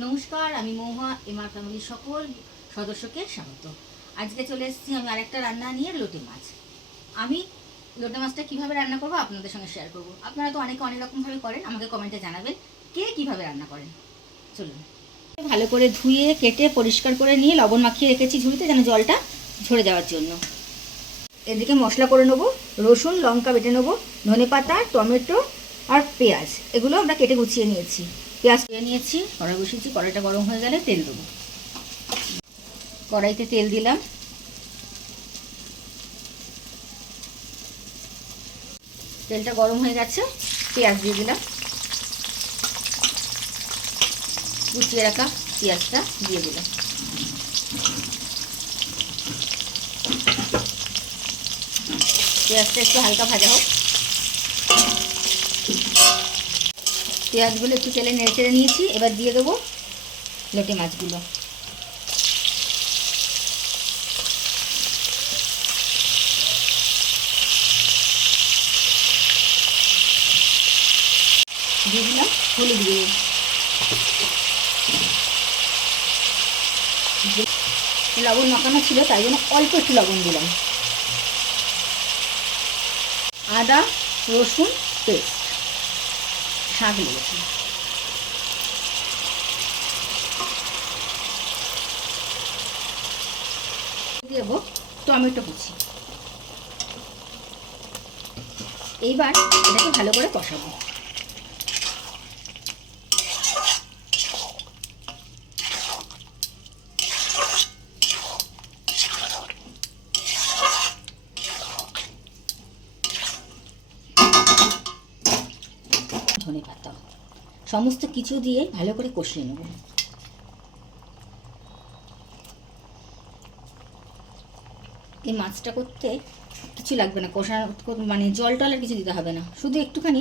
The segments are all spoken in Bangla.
নমস্কার, আমি মহুয়া এমআর ফ্যামিলির সকল সদস্যকে স্বাগত। আজকে চলে এসেছি আমি আরেকটা রান্না নিয়ে লোটে মাছ। আমি লোটে মাছটা কীভাবে রান্না করব আপনাদের সঙ্গে শেয়ার করব। আপনারা তো অনেকে অনেক রকমভাবে করেন, আমাকে কমেন্টে জানাবেন কে কীভাবে রান্না করেন। চলুন। ভালো করে ধুয়ে, কেটে, পরিষ্কার করে নিয়ে লবণ মাখিয়ে রেখেছি ঝুড়িতে যেন জলটা ঝরে যাওয়ার জন্য। এদিকে মশলা করে নেব, রসুন, লঙ্কা বেটে নেব ধনে পাতা টমেটো আর পেঁয়াজ, এগুলো আমরা কেটে গুছিয়ে নিয়েছি। পেঁয়াজ কেটে নিয়েছি, কড়াই বসিয়েছি, কড়াইটা গরম হয়ে গেলে তেল দেবো। কড়াইতে তেল দিলাম। তেলটা গরম হয়ে গেছে, পেঁয়াজ দিয়ে দিলাম। গুছিয়ে রাখা পেঁয়াজটা দিয়ে দিলাম। পেঁয়াজটা একটু হালকা ভাজা হোক। পেঁয়াজগুলো একটু তেলে নেড়ে চেড়ে নিয়েছি, এবার দিয়ে দেবো লোটে মাছগুলো। দিয়ে দিলাম হলুদ গুঁড়ো। লবণ মাখানো ছিল, তাই জন্য অল্প একটু লবণ দিলাম। আদা, রসুন, পেস্ট। শাক দেব টমেটো কুচি। এইবার এটাকে ভালো করে কষাবো। ধনে পাতা। সমস্ত কিছু দিয়ে ভালো করে কষিয়ে নেব। এই মাছটা করতে কিছু লাগবে না, কষা মানে জল টলের কিছু দিতে হবে না। শুধু একটুখানি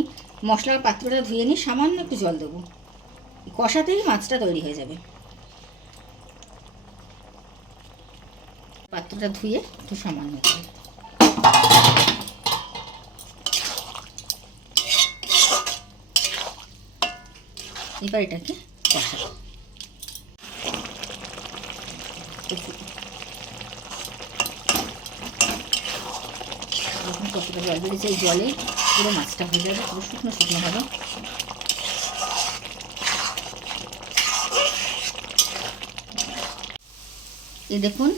মশলার পাত্রটা ধুয়ে নিয়ে সামান্য একটু জল দেবো। কষাতেই মাছটা তৈরি হয়ে যাবে। পাত্রটা ধুয়ে একটু সামান্য এবার এটাকে কষাবো কতটা জল বেড়েছে জলে পুরো মাছটা হয়ে যাবে, পুরো শুকনো শুকনো হবে। এই দেখুন,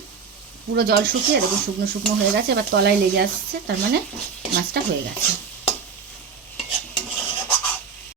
পুরো জল শুকিয়ে, দেখুন শুকনো শুকনো হয়ে গেছে। এবার তলায় লেগে আসছে, তার মানে মাছটা হয়ে গেছে।